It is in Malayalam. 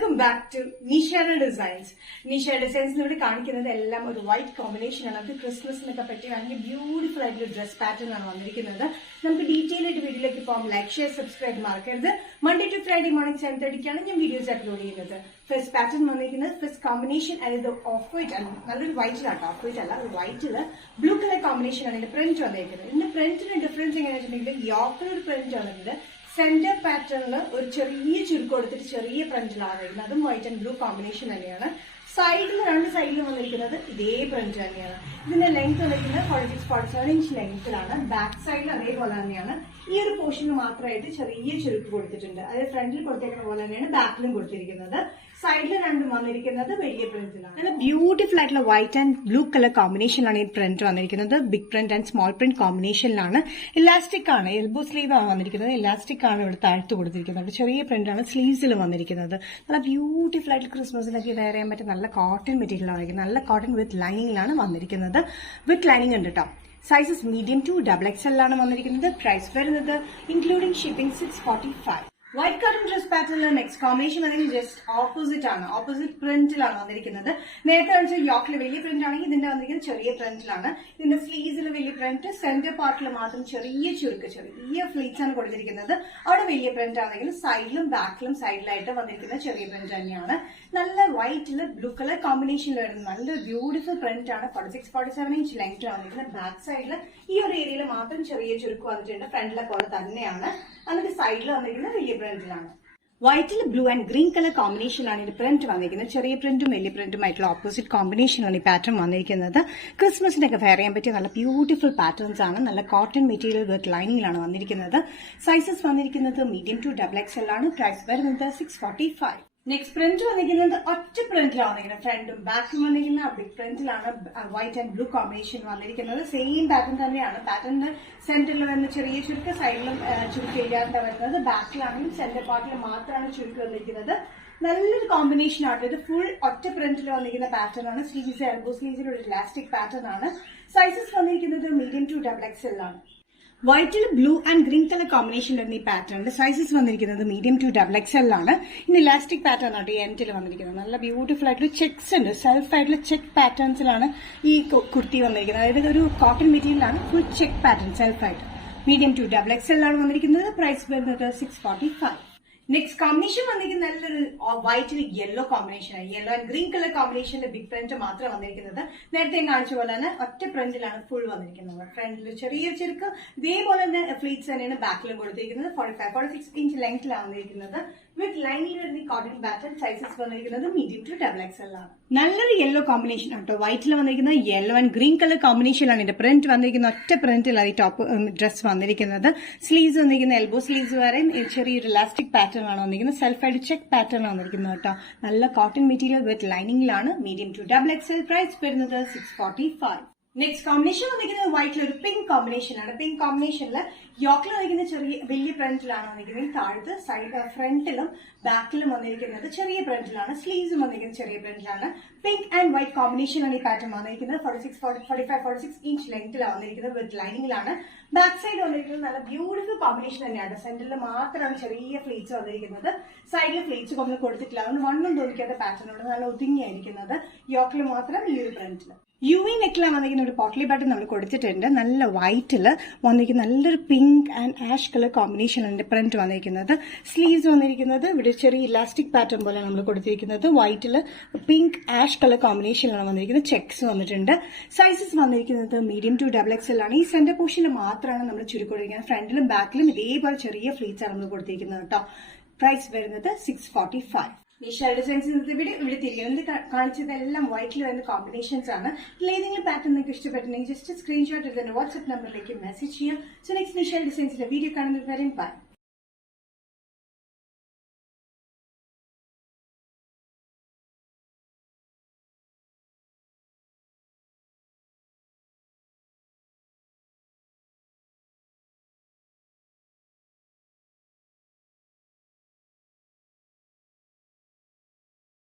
വെൽക്കം ബാക്ക് ടു നിഷയുടെ ഡിസൈൻസ്. നിഷ ഡിസൈൻസിലൂടെ കാണിക്കുന്നത് എല്ലാം ഒരു വൈറ്റ് കോമ്പിനേഷൻ ആണ്. അത് ക്രിസ്മസിനൊക്കെ പറ്റി ഭയങ്കര ബ്യൂട്ടിഫുൾ ആയിട്ടുള്ള ഡ്രസ് പാറ്റേൺ ആണ് വന്നിരിക്കുന്നത്. നമുക്ക് ഡീറ്റെയിൽ ആയിട്ട് വീഡിയോയിലേക്ക് പോകാം. ലൈക്ക്, ഷെയർ, സബ്സ്ക്രൈബ് മറക്കരുത്. മൺഡേ ടു ഫ്രൈഡേ മോർണിംഗ് 7:30 ഞാൻ വീഡിയോസ് അപ്ലോഡ് ചെയ്യുന്നത്. ഫസ്റ്റ് പാറ്റേൺ വന്നിരിക്കുന്നത് ഫസ്റ്റ് കോമ്പിനേഷൻ അതായത് ഓഫ് വൈറ്റ് ആണ്. നല്ലൊരു വൈറ്റിലാട്ടോ, ഓഫ് വൈറ്റ് അല്ല, ഒരു വൈറ്റില് ബ്ലൂ കളർ കോമ്പിനേഷൻ ആണ് ഇതിന്റെ പ്രിന്റ് വന്നിരിക്കുന്നത്. ഇതിന്റെ പ്രിന്റിന് ഡിഫറൻസ് എങ്ങനെയാണെന്ന് വെച്ചിട്ടുണ്ടെങ്കിൽ യോക്കിലൊരു പ്രിന്റ് വന്നിട്ടുണ്ട്. സെന്റർ പാറ്റേണിൽ ഒരു ചെറിയ ചുരുക്കം കൊടുത്തിട്ട് ചെറിയ പ്രിന്റിലാണ് വരുന്നത്. അതും വൈറ്റ് ആൻഡ് ബ്ലൂ കോമ്പിനേഷൻ തന്നെയാണ്. സൈഡിൽ രണ്ട് സൈഡിലും വന്നിരിക്കുന്നത് ഇതേ പ്രിന്റ് തന്നെയാണ്. ഇതിന്റെ ലെങ്ത് വന്നിരിക്കുന്നത് 46-47 ഇഞ്ച് ലെങ്ത്തിലാണ്. ബാക്ക് സൈഡിൽ അതേപോലെ തന്നെയാണ്. ഈ ഒരു പോർഷന് മാത്രമായിട്ട് ചെറിയ ചുരുക്ക് കൊടുത്തിട്ടുണ്ട്. അതായത് ഫ്രണ്ടിൽ കൊടുത്തേക്കുന്ന പോലെ തന്നെയാണ് ബാക്കിലും കൊടുത്തിരിക്കുന്നത്. സൈഡിൽ രണ്ടും വന്നിരിക്കുന്നത് വലിയ പ്രിന്റിലാണ്. നല്ല ബ്യൂട്ടിഫുൾ ആയിട്ടുള്ള വൈറ്റ് ആൻഡ് ബ്ലൂ കളർ കോമ്പിനേഷനിലാണ് ഈ പ്രിന്റ് വന്നിരിക്കുന്നത്. Big print and small print കോമ്പിനേഷനിലാണ്. ഇലാസ്റ്റിക് ആണ്, എൽബോ സ്ലീവ് ആണ് വന്നിരിക്കുന്നത്. ഇലാസ്റ്റിക് ആണ് ഇവിടെ താഴ്ത്തു കൊടുത്തിരിക്കുന്നത്. ചെറിയ പ്രിന്റ് ആണ് സ്ലീവ്സിൽ വന്നിരിക്കുന്നത്. നല്ല ബ്യൂട്ടിഫുൾ ആയിട്ട് ക്രിസ്മസിനൊക്കെ വെയർ ചെയ്യാൻ പറ്റും നല്ല കോട്ടൺ മെറ്റീരിയൽ ആണ്. നല്ല കോട്ടൺ വിത്ത് ലൈനിങ്ങിലാണ് വന്നിരിക്കുന്നത്. വിത്ത് ലൈനിങ് ഉണ്ട് കേട്ടോ. സൈസസ് മീഡിയം ടു XXL ആണ് വന്നിരിക്കുന്നത്. പ്രൈസ് വരുന്നത് including shipping 645. White cotton dress പാറ്റേണിലെ നെക്സ്റ്റ് കോമ്പിനേഷൻ അല്ലെങ്കിൽ ജസ്റ്റ് ഓപ്പോസിറ്റ് ആണ്. ഓപ്പോസിറ്റ് പ്രിന്റിലാണ് വന്നിരിക്കുന്നത്. നേരത്തെ കാണിച്ച യോക്കിൽ വലിയ പ്രിന്റ് ആണെങ്കിൽ ഇതിന്റെ വന്നിരിക്കുന്നത് ചെറിയ പ്രിന്റിലാണ്. ഇതിന്റെ സ്ലീവ്സിൽ വലിയ പ്രിന്റ്, സെന്റർ പാർട്ടിൽ മാത്രം ചെറിയ ചുരുക്ക്, ചെറിയ ഫ്ലീറ്റ്സ് ആണ് കൊടുത്തിരിക്കുന്നത്. അവിടെ വലിയ പ്രിന്റ് ആണെങ്കിൽ സൈഡിലും ബാക്കിലും സൈഡിലായിട്ട് വന്നിരിക്കുന്ന ചെറിയ പ്രിന്റ് തന്നെയാണ്. നല്ല വൈറ്റില് ബ്ലൂ കളർ കോമ്പിനേഷനിൽ വരുന്നത് നല്ലൊരു ബ്യൂട്ടിഫുൾ പ്രിന്റ് ആണ്. 46-47 ഇഞ്ച് ലെങ്ത് വന്നിരിക്കുന്നത്. ബാക്ക് സൈഡിൽ ഈ ഒരു ഏരിയയിൽ മാത്രം ചെറിയ ചുരുക്ക് വന്നിട്ടുണ്ട്. ഫ്രണ്ടിലെ പോലെ തന്നെയാണ്. എന്നിട്ട് സൈഡിൽ വന്നിരിക്കുന്നത് വലിയ പ്രിന്റിലാണ്. വൈറ്റിൽ ബ്ലൂ ആൻഡ് ഗ്രീൻ കളർ കോമ്പിനേഷനിലാണ് ഇത് പ്രിന്റ് വന്നിരിക്കുന്നത്. ചെറിയ പ്രിന്റും വലിയ പ്രിന്റുമായിട്ടുള്ള ഓപ്പോസിറ്റ് കോമ്പിനേഷനിലാണ് ഈ പാറ്റേൺ വന്നിരിക്കുന്നത്. ക്രിസ്മസിനൊക്കെ വെയർ ചെയ്യാൻ പറ്റിയ നല്ല ബ്യൂട്ടിഫുൾ പാറ്റേൺസ് ആണ്. നല്ല കോട്ടൺ മെറ്റീരിയൽ വിത്ത് ലൈനിങ്ങിലാണ് വന്നിരിക്കുന്നത്. സൈസസ് വന്നിരിക്കുന്നത് മീഡിയം ടു XXL ആണ്. പ്രൈസ് വരുന്നത് 645. നെക്സ്റ്റ് പ്രിന്റ് വന്നിരിക്കുന്നത് ഒറ്റ പ്രിന്റിലാണ് വന്നിരിക്കുന്നത്. ഫ്രണ്ടും ബാക്കും വന്നിരിക്കുന്ന ബിഗ് പ്രിന്റിലാണ് വൈറ്റ് ആൻഡ് ബ്ലൂ കോമ്പിനേഷൻ വന്നിരിക്കുന്നത്. സെയിം പാറ്റേൺ തന്നെയാണ്. പാറ്റേണിന്റെ സെന്ററിൽ വരുന്ന ചെറിയ ചുരുക്ക്, സൈഡിലും ചുരുക്ക് ഇല്ലാത്ത വരുന്നത്. ബാക്കിലാണെങ്കിൽ സെന്റർ പാർട്ടിൽ മാത്രമാണ് ചുരുക്ക് വന്നിരിക്കുന്നത്. നല്ലൊരു കോമ്പിനേഷൻ ആണ്. ഇത് ഫുൾ ഒറ്റ പ്രിന്റിൽ വന്നിരിക്കുന്ന പാറ്റേൺ ആണ്. സ്ലീവ്സ് എൽബോ സ്ലീവ്സിൽ ഒരു ഇലാസ്റ്റിക് പാറ്റേൺ ആണ്. സൈസസ് വന്നിരിക്കുന്നത് മീഡിയം ടു XXL ആണ്. വൈറ്റിൽ blue and green colour combination വരുന്ന ഈ പാറ്റേണിന്റെ സൈസസ് വന്നിരിക്കുന്നത് മീഡിയം ടു XXL ആണ്. ഇന്ന് ഇലാസ്റ്റിക് പാറ്റേൺ ആണ് ഈ എൻഡിൽ വന്നിരിക്കുന്നത്. നല്ല ബ്യൂട്ടിഫുൾ ആയിട്ടുള്ള ചെക്സ് ഉണ്ട്. സെൽഫ് ആയിട്ടുള്ള ചെക്ക് പാറ്റേൺസിലാണ് ഈ കുർത്തി വന്നിരിക്കുന്നത്. അതായത് ഒരു കോട്ടൺ മെറ്റീരിയലാണ്. ഫുൾ ചെക്ക് പാറ്റേൺ സെൽഫായിട്ട്. മീഡിയം ടു XXL ആണ് വന്നിരിക്കുന്നത്. പ്രൈസ് വരുന്നത് 645. നെക്സ്റ്റ് കോമ്പിനേഷൻ വന്നിരിക്കുന്നത് നല്ലൊരു വൈറ്റിൽ യെല്ലോ കോമ്പിനേഷൻ ആണ്. യെല്ലോ ആൻഡ് ഗ്രീൻ കളർ കോമ്പിനേഷന്റെ ബിഗ് പ്രിന്റ് മാത്രം വന്നിരിക്കുന്നത്. നേരത്തെ കാണിച്ച പോലെ തന്നെ ഒറ്റ പ്രിന്റിലാണ് ഫുൾ വന്നിരിക്കുന്നത്. ഫ്രണ്ടിൽ ചെറിയ ചെറുക്ക്, ഇതേപോലെ തന്നെ ഫ്ലീറ്റ്സ് തന്നെയാണ് ബാക്കിലും കൊടുത്തിരിക്കുന്നത്. 45-46 ഇഞ്ച് ലെങ്ത്തിലാണ് വന്നിരിക്കുന്നത്. വിത്ത് ലൈനിൽ വരുന്ന കോട്ടൺ പാറ്റേൺ. സൈസസ് വന്നിരിക്കുന്നത് മീഡിയം ടു XXL ആണ്. നല്ലൊരു യെല്ലോ കോമ്പിനേഷൻ ആണ് കേട്ടോ. വൈറ്റിൽ വന്നിരിക്കുന്നത് യെല്ലോ ആൻഡ് ഗ്രീൻ കളർ കോമ്പിനേഷനിലാണ് ഇതിന്റെ പ്രിന്റ് വന്നിരിക്കുന്നത്. ഒറ്റ പ്രിന്റിലാണ് ഈ ടോപ്പ് ഡ്രസ് വന്നിരിക്കുന്നത്. സ്ലീവ്സ് വന്നിരിക്കുന്ന എൽബോ സ്ലീവ്സ് വരെ ചെറിയൊരു ഇലാസ്റ്റിക് പാറ്റേൺ ആണ് വന്നിരിക്കുന്നത്. സെൽഫായിട്ട് ചെക്ക് പാറ്റേൺ ആണ് വന്നിരിക്കുന്നത് കേട്ടോ. നല്ല കോട്ടൺ മെറ്റീരിയൽ വിത്ത് ലൈനിങ്ങിലാണ്. Medium to XXL. പ്രൈസ് വരുന്നത് 645. നെക്സ്റ്റ് കോമ്പിനേഷൻ വന്നിരിക്കുന്നത് വൈറ്റിൽ ഒരു പിങ്ക് കോമ്പിനേഷൻ ആണ്. പിങ്ക് കോമ്പിനേഷനിൽ യോക്കിൽ വന്നിരിക്കുന്ന ചെറിയ വലിയ പ്രിന്റിലാണ് വന്നിരിക്കുന്നത്. താഴത്ത് സൈഡ് ഫ്രണ്ടിലും ബാക്കിലും വന്നിരിക്കുന്നത് ചെറിയ പ്രിന്റിലാണ്. സ്ലീവ്സും വന്നിരിക്കുന്നത് ചെറിയ പ്രിന്റിലാണ്. പിങ്ക് ആൻഡ് വൈറ്റ് കോമ്പിനേഷനാണ് ഈ പാറ്റേൺ വന്നിരിക്കുന്നത്. 45-46 ഇഞ്ച് ലെങ്ത്തിലാണ് വന്നിരിക്കുന്നത്. വിത്ത് ലൈനിങ്ങിലാണ്. ബാക്ക് സൈഡ് വന്നിരിക്കുന്നത് നല്ല ബ്യൂട്ടിഫുൾ കോമ്പിനേഷൻ തന്നെയാണ്. സെന്ററിൽ മാത്രമാണ് ചെറിയ ഫ്ലീറ്റ്സ് വന്നിരിക്കുന്നത്. സൈഡിൽ ഫ്ലീറ്റ്സ് ഒന്നും കൊടുത്തിട്ടില്ല. അതുകൊണ്ട് വണ്ണം തോന്നിക്കാത്ത പാറ്റേണോട് നല്ല ഒതുങ്ങിയായിരിക്കുന്നത്. യോക്കിൽ മാത്രം ഈ ഒരു പ്രിന്റിൽ. UV നെക്കിലാണ് വന്നിരിക്കുന്ന ഒരു പോട്ട്ലി ബട്ടൺ നമ്മൾ കൊടുത്തിട്ടുണ്ട്. നല്ല വൈറ്റില് വന്നിരിക്കുന്ന നല്ലൊരു പിങ്ക് ആൻഡ് ആഷ് കളർ കോമ്പിനേഷനാണ് പ്രിന്റ് വന്നിരിക്കുന്നത്. സ്ലീവ്സ് വന്നിരിക്കുന്നത് ഇവിടെ ചെറിയ ഇലാസ്റ്റിക് പാറ്റേൺ പോലെ നമ്മൾ കൊടുത്തിരിക്കുന്നത്. വൈറ്റില് പിങ്ക് ആഷ് കളർ കോമ്പിനേഷനിലാണ് വന്നിരിക്കുന്നത്. ചെക്സ് വന്നിട്ടുണ്ട്. സൈസസ് വന്നിരിക്കുന്നത് മീഡിയം ടു XXL ആണ്. ഈ സെന്റർ പോർഷനിൽ മാത്രമാണ് നമ്മൾ ചുരുക്കൊടുക്കുന്നത്. ഫ്രണ്ടിലും ബാക്കിലും ഇതേപോലെ ചെറിയ ഫ്ലീറ്റ്സ് ആണ് നമ്മൾ കൊടുത്തിരിക്കുന്നത് കേട്ടോ. പ്രൈസ് വരുന്നത് 645. നിഷയുടെ ഡിസൈൻസ് ഇവിടെ തിരികെ കാണിച്ചതെല്ലാം വൈറ്റിൽ വരുന്ന കോമ്പിനേഷൻസ് ആണ്. ഏതെങ്കിലും പാറ്റേൺ നിങ്ങൾക്ക് ഇഷ്ടപ്പെട്ടിട്ടുണ്ടെങ്കിൽ ജസ്റ്റ് സ്ക്രീൻഷോട്ട് എടുത്ത് വാട്സ്ആപ്പ് നമ്പറിലേക്ക് മെസ്സേജ് ചെയ്യാം. സോ നെക്സ്റ്റ് നിഷയുടെ ഡിസൈൻസിന്റെ വീഡിയോ കാണുന്നത് വരെ ബൈ.